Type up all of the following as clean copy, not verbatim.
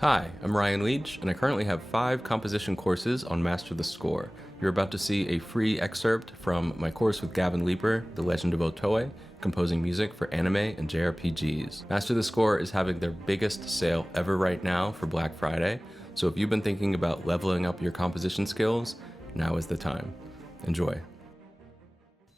Hi, I'm Ryan Leach, and I currently have 5 composition courses on Master the Score. You're about to see a free excerpt from my course with Gavin Leeper, The Legend of Otoe, composing music for anime and JRPGs. Master the Score is having their biggest sale ever right now for Black Friday, so if you've been thinking about leveling up your composition skills, now is the time. Enjoy.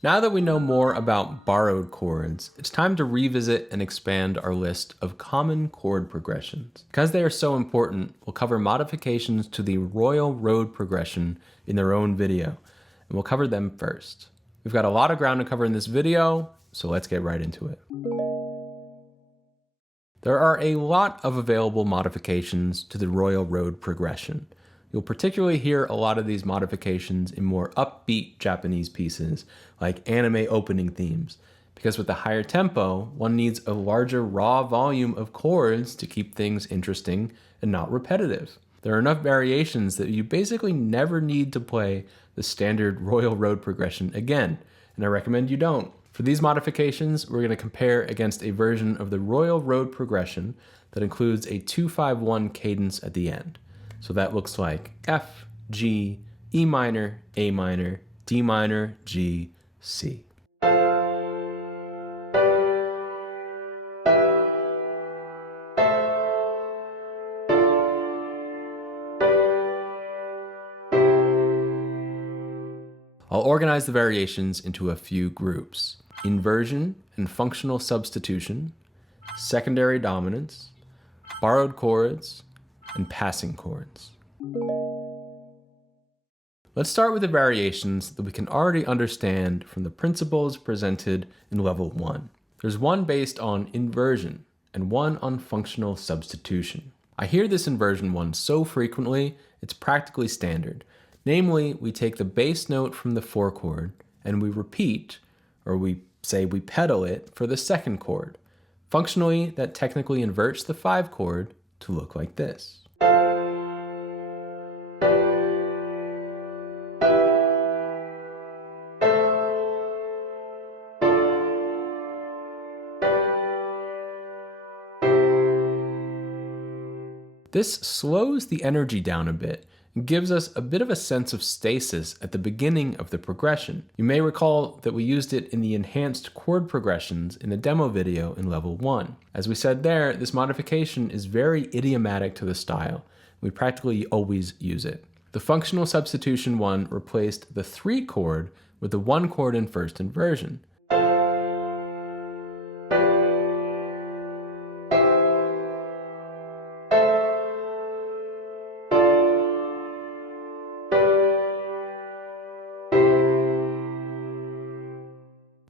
Now that we know more about borrowed chords, it's time to revisit and expand our list of common chord progressions. Because they are so important, we'll cover modifications to the Royal Road progression in their own video, and we'll cover them first. We've got a lot of ground to cover in this video, so let's get right into it. There are a lot of available modifications to the Royal Road progression. You'll particularly hear a lot of these modifications in more upbeat Japanese pieces, like anime opening themes, because with the higher tempo, one needs a larger raw volume of chords to keep things interesting and not repetitive. There are enough variations that you basically never need to play the standard Royal Road progression again, and I recommend you don't. For these modifications, we're going to compare against a version of the Royal Road progression that includes a 2-5-1 cadence at the end. So that looks like F, G, E minor, A minor, D minor, G, C. I'll organize the variations into a few groups: inversion and functional substitution, secondary dominance, borrowed chords, and passing chords. Let's start with the variations that we can already understand from the principles presented in level 1. There's one based on inversion and one on functional substitution. I hear this inversion one so frequently, it's practically standard. Namely, we take the bass note from the 4 chord and we repeat, or we pedal it for the 2nd chord. Functionally, that technically inverts the 5 chord to look like this. This slows the energy down a bit and gives us a bit of a sense of stasis at the beginning of the progression. You may recall that we used it in the enhanced chord progressions in the demo video in level 1. As we said there, this modification is very idiomatic to the style. We practically always use it. The functional substitution one replaced the 3 chord with the 1 chord in first inversion.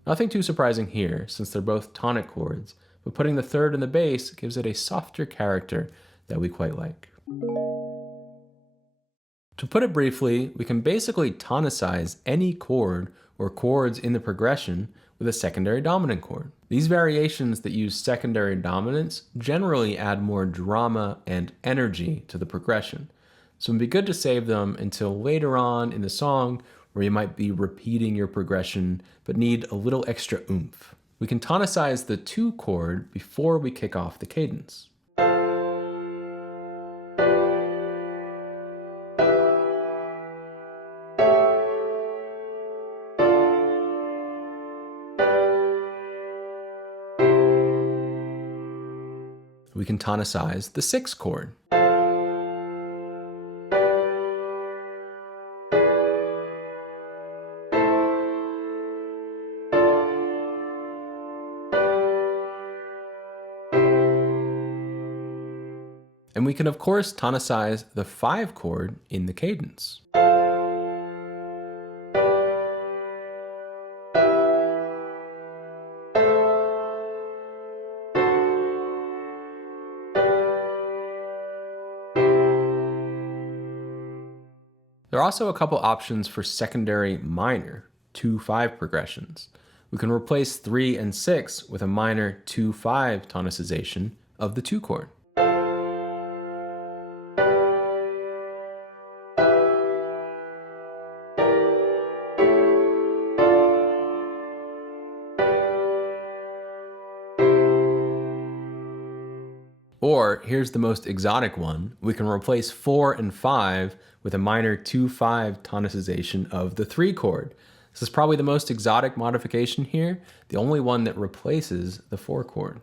Nothing too surprising here, since they're both tonic chords, but putting the 3rd in the bass gives it a softer character that we quite like. To put it briefly, we can basically tonicize any chord or chords in the progression with a secondary dominant chord. These variations that use secondary dominance generally add more drama and energy to the progression, so it'd be good to save them until later on in the song, where you might be repeating your progression but need a little extra oomph. We can tonicize the 2 chord before we kick off the cadence. We can tonicize the 6 chord. And we can of course tonicize the 5 chord in the cadence. There are also a couple options for secondary minor 2-5 progressions. We can replace 3 and 6 with a minor 2-5 tonicization of the 2 chord. Or Or, here's the most exotic one, we can replace 4 and 5 with a minor 2-5 tonicization of the 3 chord. This is probably the most exotic modification here, the only one that replaces the 4 chord.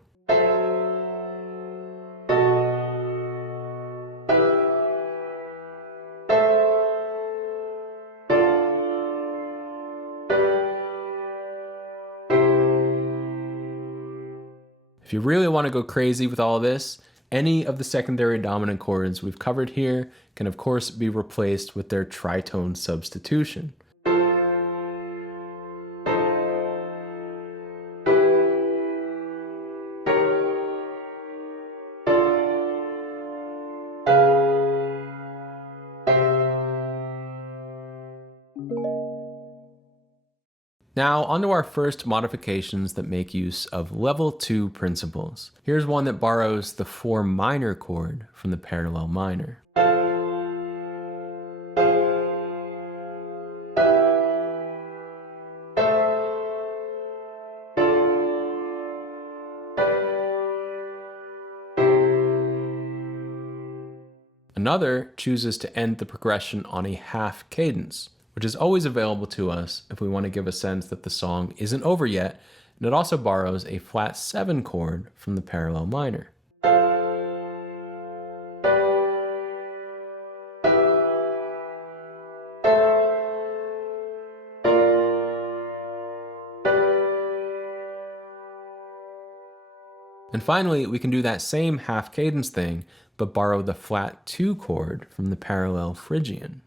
If you really want to go crazy with all of this, any of the secondary dominant chords we've covered here can of course be replaced with their tritone substitution. Now, onto our first modifications that make use of level 2 principles. Here's one that borrows the 4 minor chord from the parallel minor. Another chooses to end the progression on a half cadence, which is always available to us if we want to give a sense that the song isn't over yet, and it also borrows a flat 7 chord from the parallel minor. And finally, we can do that same half cadence thing, but borrow the flat 2 chord from the parallel Phrygian.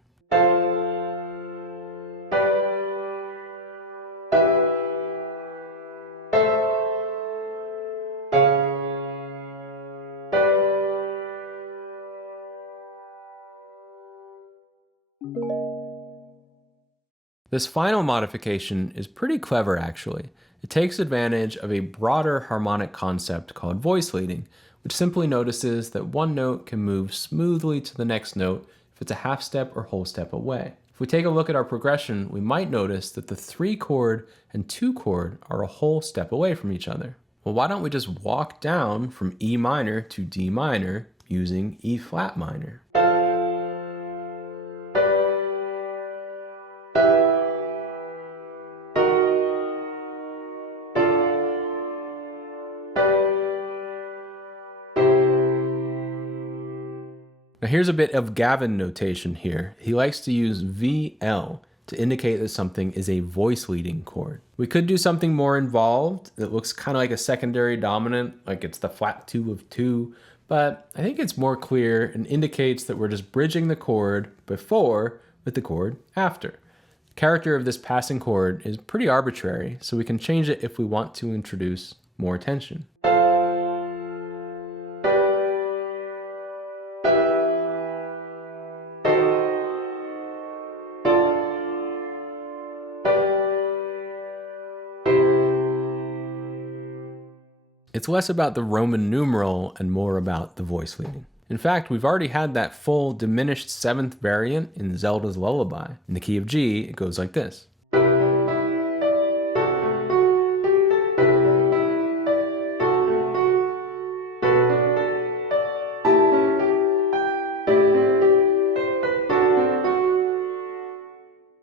This final modification is pretty clever actually. It takes advantage of a broader harmonic concept called voice leading, which simply notices that one note can move smoothly to the next note if it's a half step or whole step away. If we take a look at our progression, we might notice that the 3 chord and 2 chord are a whole step away from each other. Well, why don't we just walk down from E minor to D minor using E flat minor? Now here's a bit of Gavin notation here. He likes to use VL to indicate that something is a voice leading chord. We could do something more involved that looks kind of like a secondary dominant, like it's the flat 2 of 2, but I think it's more clear and indicates that we're just bridging the chord before with the chord after. The character of this passing chord is pretty arbitrary, so we can change it if we want to introduce more tension. It's less about the Roman numeral and more about the voice leading. In fact, we've already had that full diminished 7th variant in Zelda's Lullaby. In the key of G, it goes like this.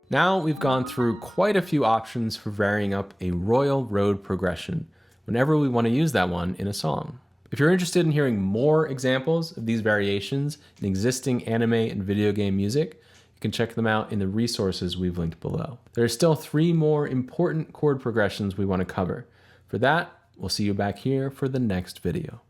Now we've gone through quite a few options for varying up a royal road progression whenever we want to use that one in a song. If you're interested in hearing more examples of these variations in existing anime and video game music, you can check them out in the resources we've linked below. There are still 3 more important chord progressions we want to cover. For that, we'll see you back here for the next video.